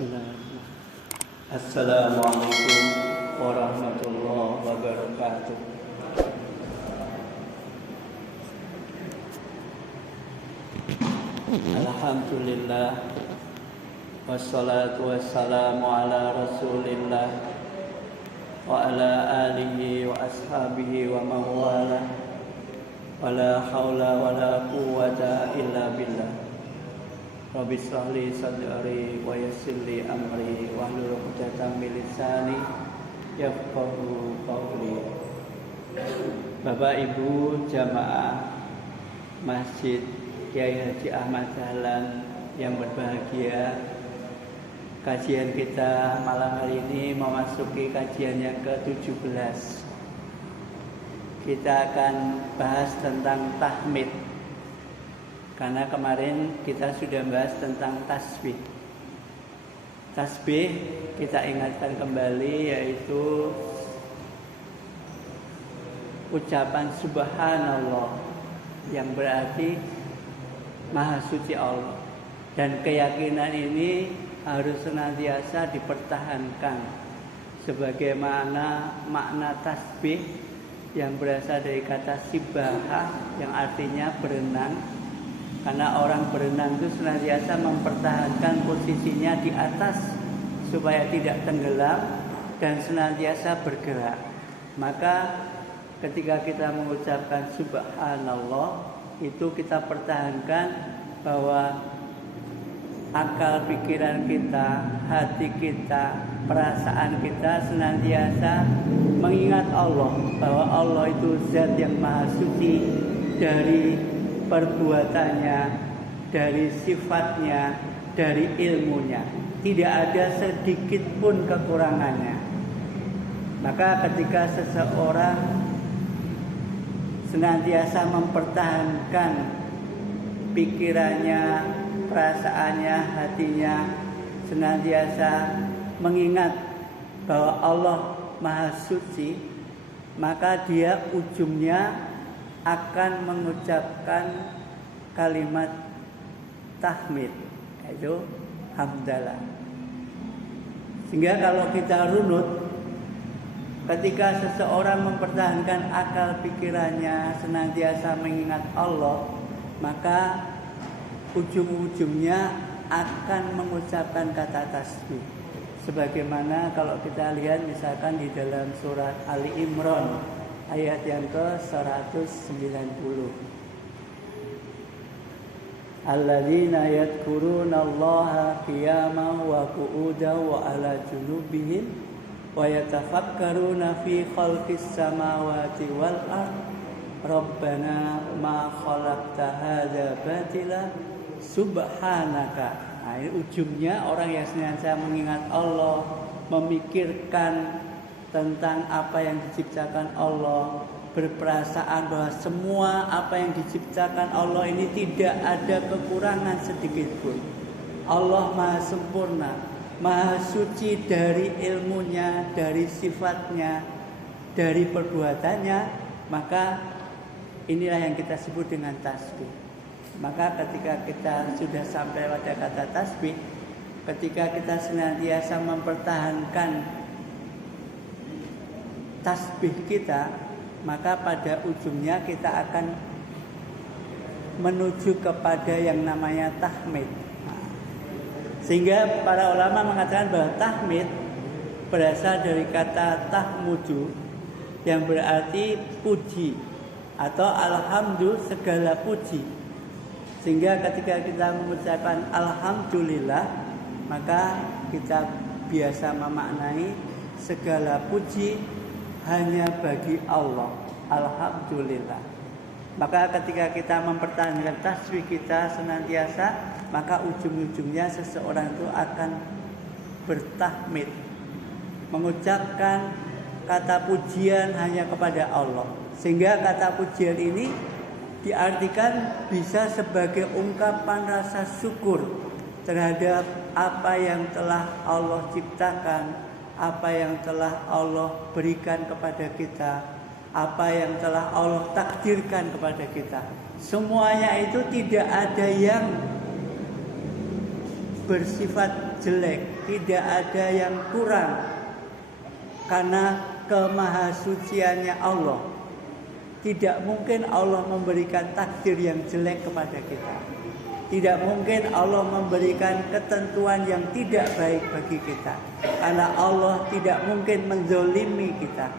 Bismillahirrahmanirrahim. Assalamualaikum warahmatullahi wabarakatuh. Alhamdulillah, wassalatu wassalamu ala rasulillah wa ala alihi wa ashabihi wa mawala, wa la hawla wa la quwwata illa billah. Rabbi shrah li sadri wa yassir li amri wahlul 'uqdatam min lisani yafqahu qawli. Bapak Ibu jamaah Masjid Kiai Haji Ahmad Dahlan yang berbahagia, kajian kita malam hari ini memasuki kajian yang ke-17. Kita akan bahas tentang tahmid. Karena kemarin kita sudah bahas tentang tasbih. Tasbih kita ingatkan kembali, yaitu ucapan subhanallah yang berarti maha suci Allah. Dan keyakinan ini harus senantiasa dipertahankan sebagaimana makna tasbih yang berasal dari kata sibahah yang artinya berenang. Karena orang berenang itu senantiasa mempertahankan posisinya di atas supaya tidak tenggelam dan senantiasa bergerak. Maka ketika kita mengucapkan subhanallah, itu kita pertahankan bahwa akal pikiran kita, hati kita, perasaan kita senantiasa mengingat Allah, bahwa Allah itu zat yang maha suci dari perbuatannya, dari sifatnya, dari ilmunya. Tidak ada sedikit pun kekurangannya. Maka ketika seseorang senantiasa mempertahankan pikirannya, perasaannya, hatinya, senantiasa mengingat bahwa Allah Maha Suci, maka dia ujungnya akan mengucapkan kalimat tahmid, yaitu hamdalah. Sehingga kalau kita runut, ketika seseorang mempertahankan akal pikirannya senantiasa mengingat Allah, maka ujung-ujungnya akan mengucapkan kata tasbih. Sebagaimana kalau kita lihat misalkan di dalam surat Ali Imran ayat yang ke-190. Alladzina yadhkurunallaha qiyaman wa qu'udan wa 'ala junubihim wa yatafakkaruna fi khalqis samawati wal ard. Rabbana ma khalaqta hadza batila subhanaka. Nah, ini ujungnya orang yang senantiasa mengingat Allah, memikirkan tentang apa yang diciptakan Allah, berperasaan bahwa semua apa yang diciptakan Allah ini tidak ada kekurangan sedikit pun. Allah maha sempurna, maha suci dari ilmunya, dari sifatnya, dari perbuatannya. Maka inilah yang kita sebut dengan tasbih. Maka ketika kita sudah sampai pada kata tasbih, ketika kita senantiasa mempertahankan tasbih kita, maka pada ujungnya kita akan menuju kepada yang namanya tahmid. Sehingga para ulama mengatakan bahwa tahmid berasal dari kata tahmudu yang berarti puji atau alhamdulillah, segala puji. Sehingga ketika kita mengucapkan alhamdulillah, maka kita biasa memaknai segala puji hanya bagi Allah. Alhamdulillah. Maka ketika kita mempertahankan tasbih kita senantiasa, maka ujung-ujungnya seseorang itu akan bertahmid, mengucapkan kata pujian hanya kepada Allah. Sehingga kata pujian ini diartikan bisa sebagai ungkapan rasa syukur terhadap apa yang telah Allah ciptakan, apa yang telah Allah berikan kepada kita, apa yang telah Allah takdirkan kepada kita. Semuanya itu tidak ada yang bersifat jelek, tidak ada yang kurang. Karena kemahasuciannya Allah, tidak mungkin Allah memberikan takdir yang jelek kepada kita. Tidak mungkin Allah memberikan ketentuan yang tidak baik bagi kita. Karena Allah tidak mungkin menzolimi kita.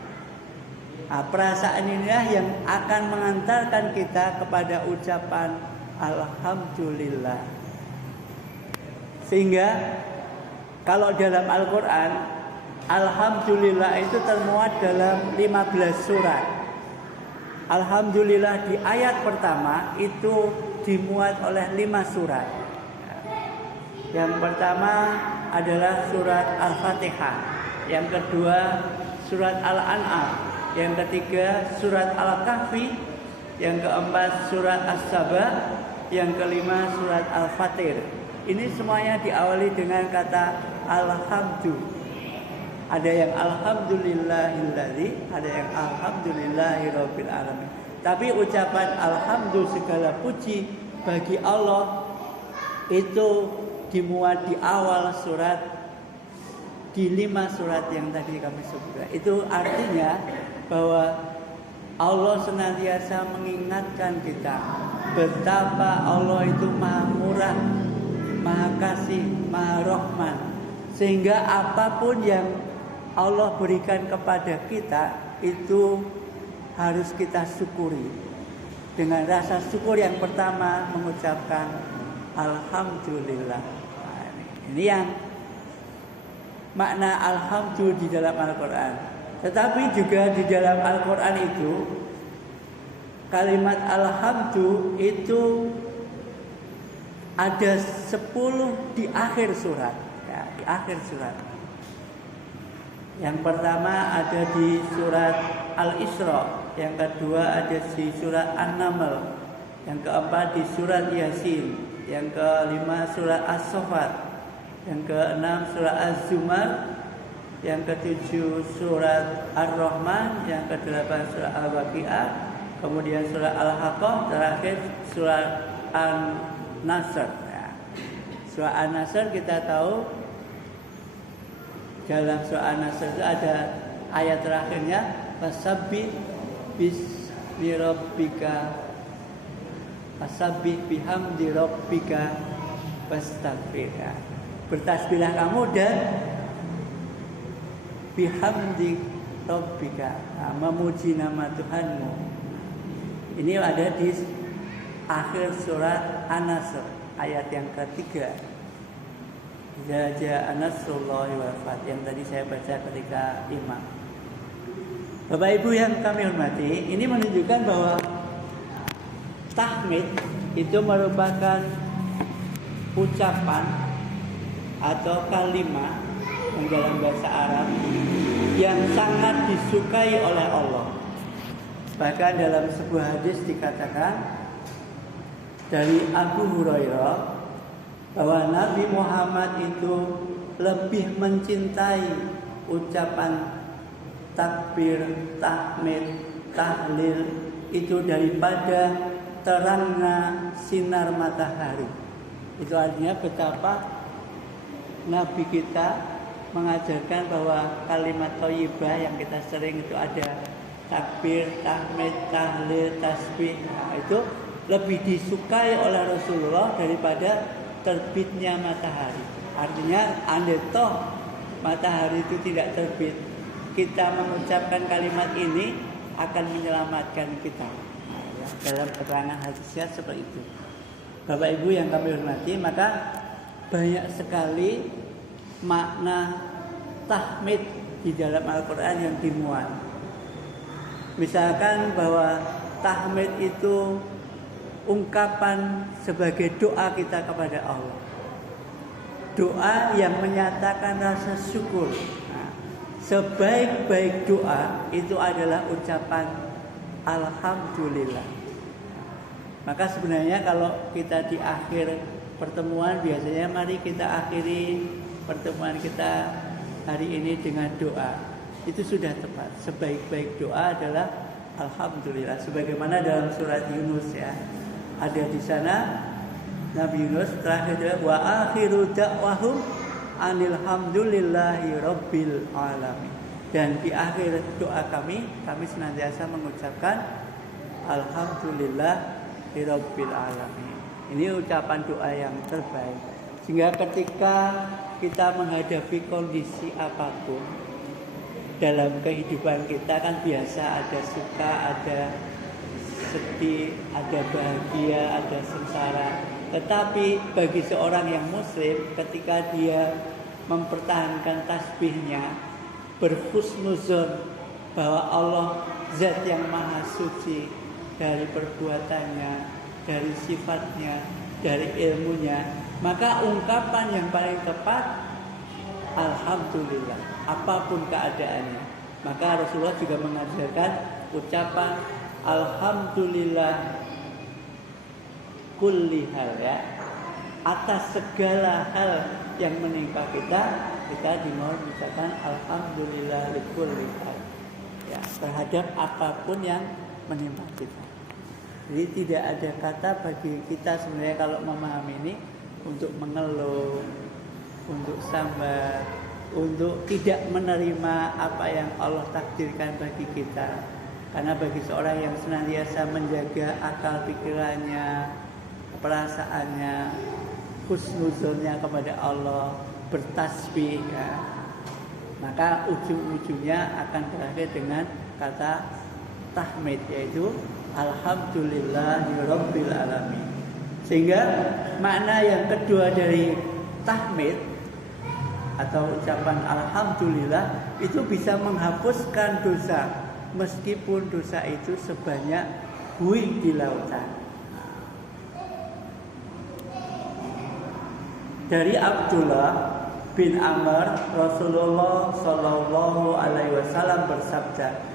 Nah, perasaan inilah yang akan mengantarkan kita kepada ucapan Alhamdulillah. Sehingga kalau dalam Al-Quran, Alhamdulillah itu termuat dalam 15 surat. Alhamdulillah di ayat pertama itu dimuat oleh 5 surat. Yang pertama adalah surat Al-Fatihah. Yang kedua surat Al-An'am. Yang ketiga surat Al-Kahfi. Yang keempat surat As-Saba. Yang kelima surat Al-Fatir. Ini semuanya diawali dengan kata Alhamdulillah. Ada yang Alhamdulillahilladzi, ada yang Alhamdulillahirabbil alamin. Tapi ucapan alhamdulillah segala puji bagi Allah itu dimuat di awal surat, di 5 surat yang tadi kami sebutkan. Itu artinya bahwa Allah senantiasa mengingatkan kita betapa Allah itu Maha Murah, Maha Kasih, Maha Rahman. Sehingga apapun yang Allah berikan kepada kita itu harus kita syukuri. Dengan rasa syukur yang pertama mengucapkan Alhamdulillah. Ini yang makna Alhamdulillah di dalam Al-Quran. Tetapi juga di dalam Al-Quran itu kalimat Alhamdulillah itu ada 10 di akhir surat. Ya, di akhir surat. Yang pertama ada di surat Al-Isra, yang kedua ada di surat An-Naml, yang keempat di surat Yasin, yang kelima surat As-Saffat, yang keenam surat Az-Zumar, yang ketujuh surat Ar-Rahman, yang kedelapan surat Al-Waqiah, kemudian surat Al-Haqqah, terakhir surat An-Nasr. Ya. Surat An-Nasr kita tahu dalam surah An-Nasr itu ada ayat terakhirnya fasabbih bismi rabbika fasabbih bihamdi rabbika wastaghfir. Bertasbihlah kamu dan bihamdi rabbika, memuji nama Tuhanmu. Ini ada di akhir surat An-Nasr ayat yang ketiga. Ja'a nasrullahi wal fath yang tadi saya baca ketika imam. Bapak Ibu yang kami hormati, ini menunjukkan bahwa tahmid itu merupakan ucapan atau kalimat yang dalam bahasa Arab yang sangat disukai oleh Allah. Bahkan dalam sebuah hadis dikatakan dari Abu Hurairah bahwa Nabi Muhammad itu lebih mencintai ucapan takbir, tahmid, tahlil itu daripada terangnya sinar matahari. Itu artinya betapa Nabi kita mengajarkan bahwa kalimat thayyibah yang kita sering itu ada takbir, tahmid, tahlil, tasbih. Nah, itu lebih disukai oleh Rasulullah daripada terbitnya matahari. Artinya andai toh matahari itu tidak terbit, kita mengucapkan kalimat ini akan menyelamatkan kita. Nah, ya, dalam keterangan hadisnya seperti itu. Bapak Ibu yang kami hormati, maka banyak sekali makna tahmid di dalam Al-Quran yang dimuat. Misalkan bahwa tahmid itu ungkapan sebagai doa kita kepada Allah, doa yang menyatakan rasa syukur. Nah, sebaik-baik doa itu adalah ucapan Alhamdulillah. Maka sebenarnya kalau kita di akhir pertemuan biasanya mari kita akhiri pertemuan kita hari ini dengan doa. Itu sudah tepat. Sebaik-baik doa adalah Alhamdulillah. Sebagaimana dalam surat Yunus ya. Ada di sana Nabi Yunus terakhir wa akhiru da'wahum Alhamdulillahi rabbil alamin. Dan di akhir doa kami senantiasa mengucapkan alhamdulillahi rabbil alamin. Ini ucapan doa yang terbaik. Sehingga ketika kita menghadapi kondisi apapun dalam kehidupan kita, kan biasa ada suka, ada sedih, ada bahagia, ada sengsara. Tetapi bagi seorang yang muslim, ketika dia mempertahankan tasbihnya, berhusnuzon bahwa Allah zat yang maha suci dari perbuatannya, dari sifatnya, dari ilmunya, maka ungkapan yang paling tepat alhamdulillah, apapun keadaannya. Maka Rasulullah juga mengajarkan ucapan alhamdulillah kulli hal, ya, atas segala hal yang menimpa kita dimohon ucapan alhamdulillah likulli hal, ya, terhadap apapun yang menimpa kita. Jadi tidak ada kata bagi kita sebenarnya kalau memahami ini untuk mengeluh, untuk sambat, untuk tidak menerima apa yang Allah takdirkan bagi kita. Karena bagi seorang yang senantiasa menjaga akal pikirannya, perasaannya, husnuzonnya kepada Allah, bertasbih, ya, maka ujung-ujungnya akan berakhir dengan kata tahmid, yaitu alhamdulillahirabbil alamin. Sehingga makna yang kedua dari tahmid atau ucapan alhamdulillah itu bisa menghapuskan dosa, meskipun dosa itu sebanyak buih di lautan. Dari Abdullah bin Amr, Rasulullah Shallallahu Alaihi Wasallam bersabda,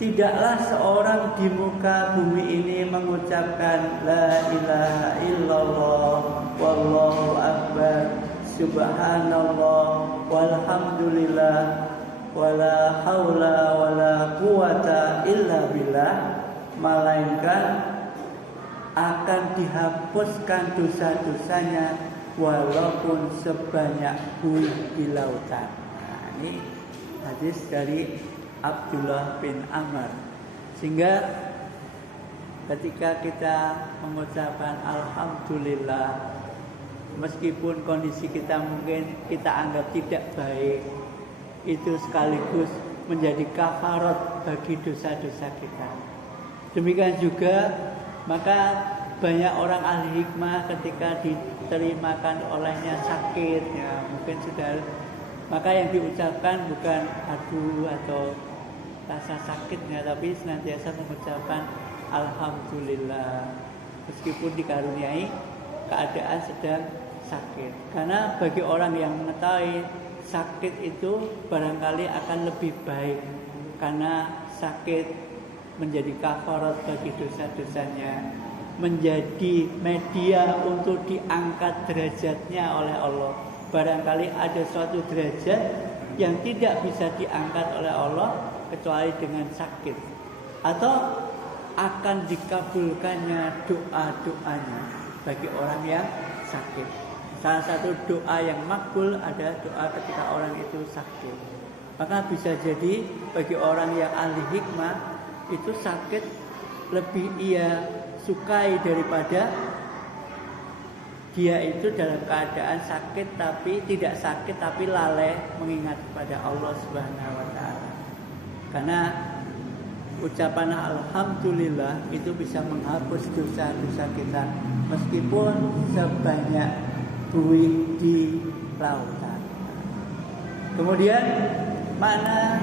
tidaklah seorang di muka bumi ini mengucapkan la ilaha illallah wallahu akbar subhanallah walhamdulillah wala haula wala quwata illa billah, melainkan akan dihapuskan dosa-dosanya walaupun sebanyak buih di lautan. Nah, ini hadis dari Abdullah bin Amr. Sehingga ketika kita mengucapkan alhamdulillah, meskipun kondisi kita mungkin kita anggap tidak baik, itu sekaligus menjadi kafarat bagi dosa-dosa kita. Demikian juga maka banyak orang ahli hikmah ketika diterimakan olehnya sakit, ya, mungkin sudah, maka yang diucapkan bukan aduh atau rasa sakitnya, tapi senantiasa mengucapkan alhamdulillah meskipun dikaruniai keadaan sedang sakit. Karena bagi orang yang mengetahui sakit itu barangkali akan lebih baik, karena sakit menjadi kafarat bagi dosa-dosanya, menjadi media untuk diangkat derajatnya oleh Allah. Barangkali ada suatu derajat yang tidak bisa diangkat oleh Allah kecuali dengan sakit, atau akan dikabulkannya doa-doanya bagi orang yang sakit. Salah satu doa yang makbul ada doa ketika orang itu sakit. Maka bisa jadi bagi orang yang ahli hikmah itu sakit lebih ia sukai daripada dia itu dalam keadaan sakit tapi tidak sakit tapi lalai mengingat kepada Allah Subhanahu wa taala. Karena ucapan alhamdulillah itu bisa menghapus dosa-dosa kita meskipun sebanyak buih di lautan. Kemudian makna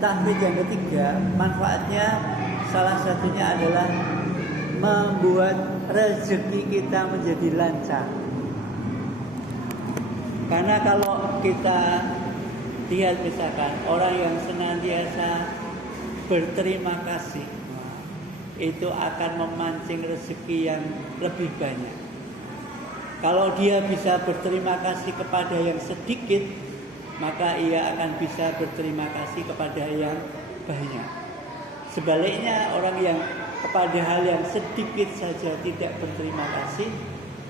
tahmid yang ketiga, manfaatnya salah satunya adalah membuat rezeki kita menjadi lancar. Karena kalau kita lihat misalkan orang yang senantiasa berterima kasih, itu akan memancing rezeki yang lebih banyak. Kalau dia bisa berterima kasih kepada yang sedikit, maka ia akan bisa berterima kasih kepada yang banyak. Sebaliknya, orang yang kepada hal yang sedikit saja tidak berterima kasih,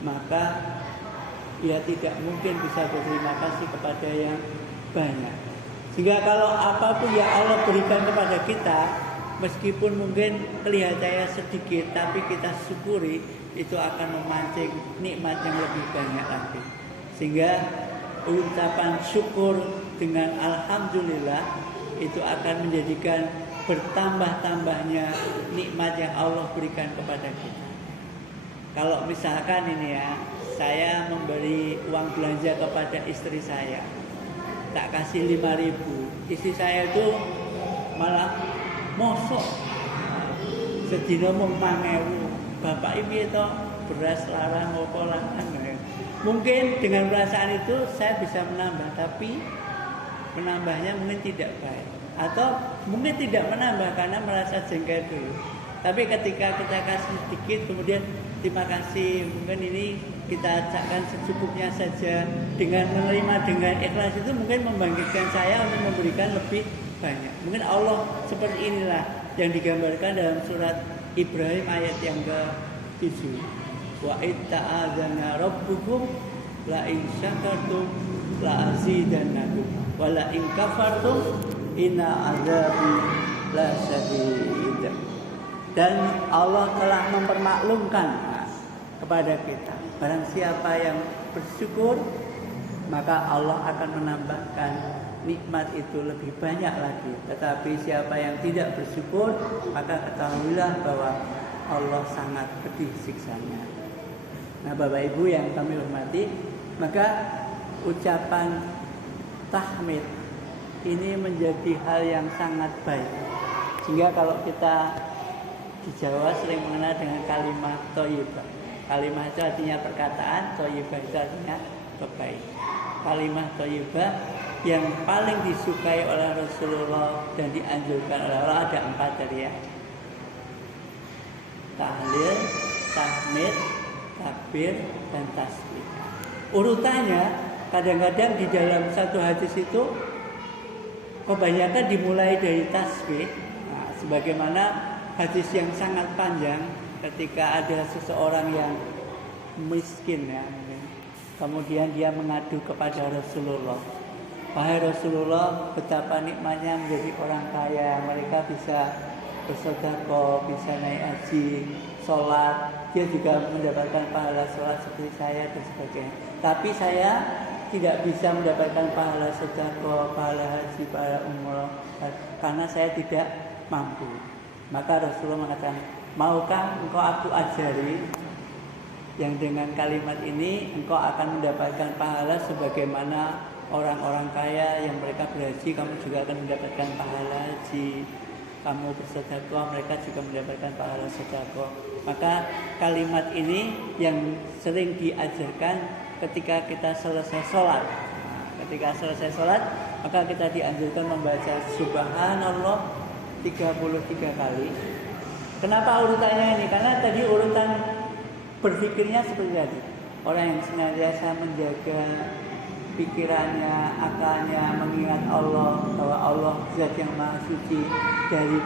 maka dia tidak mungkin bisa berterima kasih kepada yang banyak. Sehingga kalau apapun yang Allah berikan kepada kita, meskipun mungkin kelihatannya sedikit, tapi kita syukuri, itu akan memancing nikmat yang lebih banyak lagi. Sehingga ucapan syukur dengan alhamdulillah itu akan menjadikan bertambah-tambahnya nikmat yang Allah berikan kepada kita. Kalau misalkan ini ya, saya memberi uang belanja kepada istri saya, tak kasih 5.000, istri saya itu malah mosok sedina mung 5.000, bapak ibu itu beras larang opo larang. Mungkin dengan perasaan itu saya bisa menambah, tapi menambahnya mungkin tidak baik, atau mungkin tidak menambah karena merasa jengkel dulu. Tapi ketika kita kasih sedikit, kemudian terima kasih, mungkin ini kita acakkan secukupnya saja, dengan menerima dengan ikhlas itu mungkin membangkitkan saya untuk memberikan lebih banyak. Mungkin Allah seperti inilah yang digambarkan dalam surat Ibrahim ayat yang ke-7. Wa itta'adzana rabbukum la in syakartum la azidannakum wa la in kafartum inna azabi la syadid. Dan Allah telah mempermaklumkan kepada kita, barang siapa yang bersyukur maka Allah akan menambahkan nikmat itu lebih banyak lagi. Tetapi siapa yang tidak bersyukur, maka ketahuilah bahwa Allah sangat pedih siksanya. Nah, Bapak Ibu yang kami hormati, maka ucapan tahmid ini menjadi hal yang sangat baik. Sehingga kalau kita di Jawa sering mengenal dengan kalimat thayyibah. Kalimat itu artinya perkataan, thayyibah itu artinya baik. Kalimat thayyibah yang paling disukai oleh Rasulullah dan dianjurkan oleh Allah ada 4 tadi ya. Tahlil, tahmid, takbir, dan tasbih. Urutannya kadang-kadang di dalam satu hadis itu kebanyakan dimulai dari tasbih. Nah, sebagaimana hadis yang sangat panjang ketika ada seseorang yang miskin ya, kemudian dia mengadu kepada Rasulullah. Wahai Rasulullah, betapa nikmatnya menjadi orang kaya. Mereka bisa bersedekah, bisa naik haji, sholat. Dia juga mendapatkan pahala sholat seperti saya dan sebagainya. Tapi saya tidak bisa mendapatkan pahala sedekah, pahala haji, pahala umrah karena saya tidak mampu. Maka Rasulullah mengatakan, maukah engkau aku ajari yang dengan kalimat ini engkau akan mendapatkan pahala sebagaimana orang-orang kaya yang mereka berhaji, kamu juga akan mendapatkan pahala haji. Kamu bersedekah, mereka juga mendapatkan pahala sedekah. Maka kalimat ini yang sering diajarkan ketika kita selesai sholat. Ketika selesai sholat, maka kita dianjurkan membaca Subhanallah 33 kali. Kenapa urutannya ini? Karena tadi urutan berpikirnya seperti tadi. Orang yang senantiasa menjaga pikirannya, akalnya, mengingat Allah, bahwa Allah zat yang maha suci, dari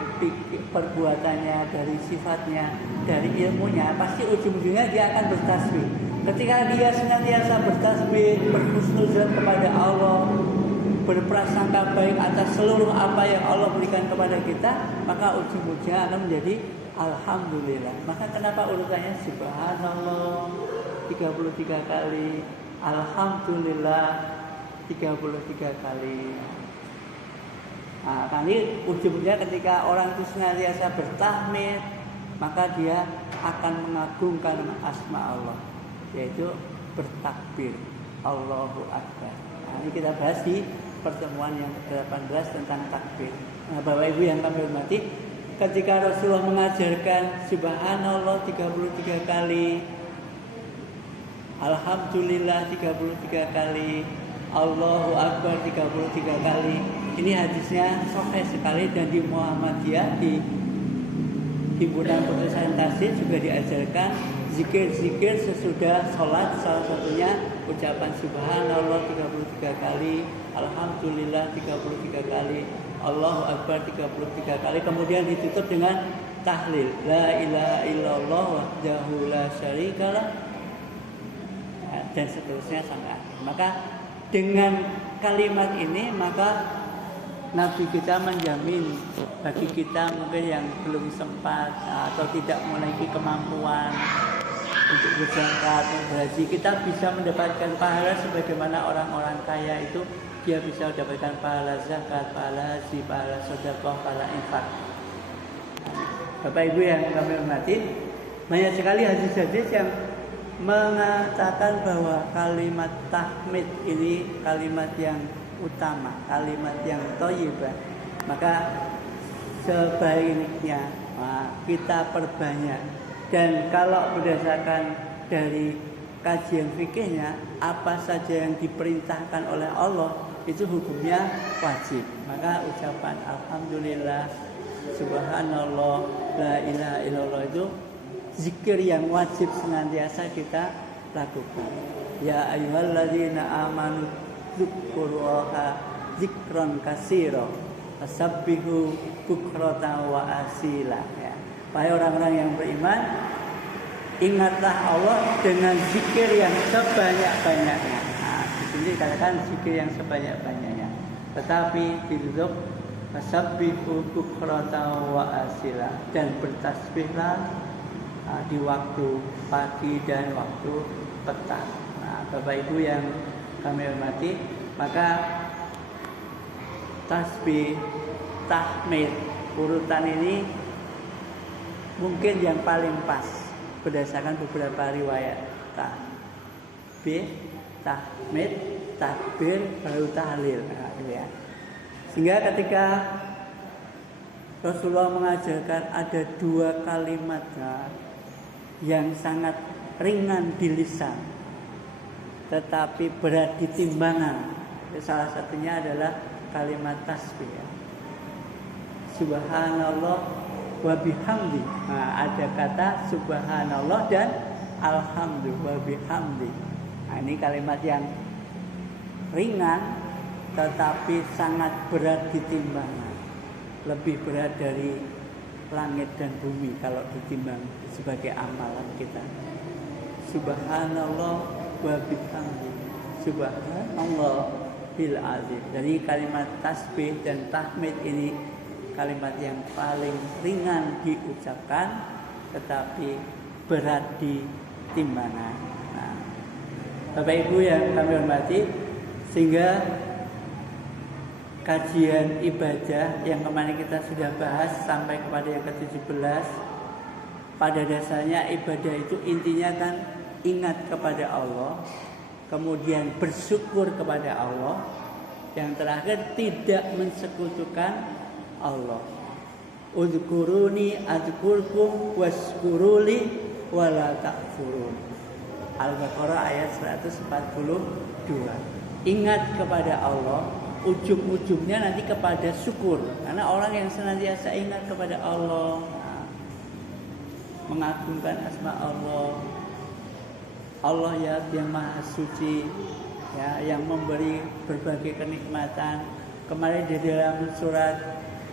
perbuatannya, dari sifatnya, dari ilmunya, pasti ujung-ujungnya dia akan bertasbih. Ketika dia senantiasa bertasbih, berhusnuzan kepada Allah, berprasangka baik atas seluruh apa yang Allah berikan kepada kita, maka ujung-ujungnya akan menjadi alhamdulillah. Maka kenapa urutannya subhanallah 33 kali, alhamdulillah 33 kali. Nah, kali ujungnya ketika orang itu senantiasa bertahmid, maka dia akan mengagungkan asma Allah, yaitu bertakbir, Allahu Akbar. Nah, ini kita bahas di pertemuan yang ke-18 tentang takbir. Nah, Bapak Ibu yang kami hormati, ketika Rasulullah mengajarkan subhanallah 33 kali, alhamdulillah 33 kali, Allahu Akbar 33 kali, ini hadisnya sahih sekali. Dan di Muhammadiyah, di himpunan penulisan tasir juga diajarkan zikir-zikir sesudah sholat, salah satunya ucapan subhanallah 33 kali, alhamdulillah 33 kali, Allahu Akbar 33 kali, kemudian ditutup dengan tahlil, la ilaha illallah wahdahu la syarikalah. dan seterusnya sampai akhir. Maka dengan kalimat ini maka Nabi kita menjamin bagi kita mungkin yang belum sempat atau tidak memiliki kemampuan untuk berzakat, berhaji, kita bisa mendapatkan pahala sebagaimana orang-orang kaya itu dia bisa mendapatkan pahala zakat, pahala haji, pahala sedekah, pahala infak. Bapak Ibu yang kami hormati, banyak sekali hadis-hadis yang mengatakan bahwa kalimat tahmid ini kalimat yang utama, kalimat yang thayyibah. Maka sebaiknya kita perbanyak. Dan kalau berdasarkan dari kajian fikihnya, apa saja yang diperintahkan oleh Allah itu hukumnya wajib. Maka ucapan alhamdulillah, subhanallah, la ilaha illallah itu zikir yang wajib senantiasa kita lakukan. Ya ayyuhalladzina amanu dzkurullaha dzikran katsira wasabbihu bukratan wa asila. Ya. Wahai orang-orang yang beriman, ingatlah Allah dengan zikir yang sebanyak-banyaknya. Nah, di sini dikatakan zikir yang sebanyak-banyaknya. Tetapi ditutup wasabbihu bukratan wa asila, dan bertasbihlah di waktu pagi dan waktu petang. Nah, Bapak Ibu yang kami hormati, maka tasbih, tahmid, urutan ini mungkin yang paling pas berdasarkan beberapa riwayat. Tasbih, tahmid, takbir, baru tahlil. Nah, ya. Sehingga ketika Rasulullah mengajarkan ada dua kalimat yang sangat ringan di lisan tetapi berat di timbangan. Salah satunya adalah kalimat tasbih. Subhanallah wa bihamdi. Nah, ada kata subhanallah dan alhamdulillah wa bihamdi. Nah, ini kalimat yang ringan tetapi sangat berat di timbangan. Lebih berat dari langit dan bumi kalau ditimbang sebagai amalan kita. Subhanallah wa bihamdi, subhanallah bil azim. Jadi kalimat tasbih dan tahmid ini kalimat yang paling ringan diucapkan tetapi berat di timbangan. Nah, Bapak Ibu yang kami hormati, sehingga kajian ibadah yang kemarin kita sudah bahas sampai kepada yang ke-17, pada dasarnya ibadah itu intinya kan ingat kepada Allah, kemudian bersyukur kepada Allah, yang terakhir tidak mensekutukan Allah. Udhkuruni adzkurkum washkuruli wala takfurun. Al-Baqarah ayat 142. Ingat kepada Allah, ujung-ujungnya nanti kepada syukur. Karena orang yang senantiasa ingat kepada Allah, mengagungkan asma Allah, Allah ya yang maha suci, ya, yang memberi berbagai kenikmatan. Kemarin di dalam surat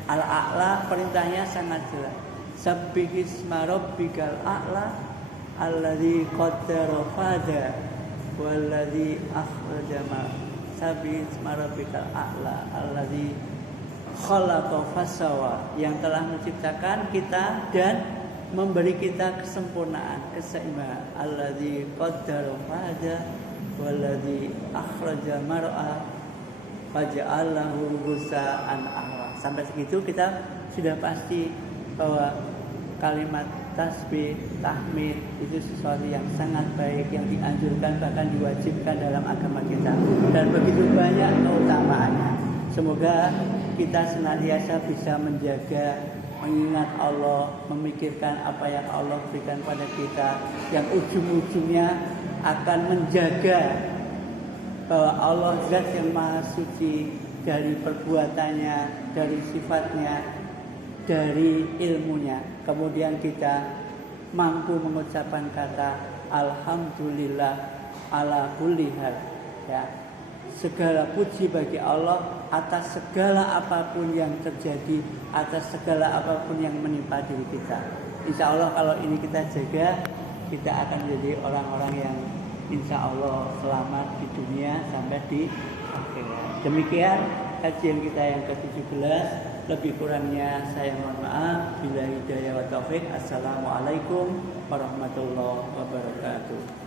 Al-A'la perintahnya sangat jelas. Sabbihisma rabbikal a'la alladzi qaddara fahada walladzi akhraja Sabbihisma rabbikal a'la alladzi khalaqa fasawa, yang telah menciptakan kita dan memberi kita kesempurnaan, keseimbangan. Alladzi qaddara fahada walladzi akhraja mar'a faja'alahu ghusa'an ahwa. Sampai segitu kita sudah pasti bahwa kalimat tasbih, tahmid itu sesuatu yang sangat baik, yang dianjurkan bahkan diwajibkan dalam agama kita, dan begitu banyak keutamaannya. Semoga kita senantiasa bisa menjaga, mengingat Allah, memikirkan apa yang Allah berikan pada kita, yang ujung-ujungnya akan menjaga bahwa Allah zat yang maha suci dari perbuatannya, dari sifatnya, dari ilmunya. Kemudian kita mampu mengucapkan kata alhamdulillah ala kulli hal, ya. Segala puji bagi Allah atas segala apapun yang terjadi, atas segala apapun yang menimpa diri kita. Insya Allah kalau ini kita jaga, kita akan menjadi orang-orang yang insya Allah selamat di dunia sampai di akhirat. Demikian kajian kita yang ke-17. Lebih kurangnya saya mohon maaf. Bila hidayah wa taufik. Assalamualaikum warahmatullahi wabarakatuh.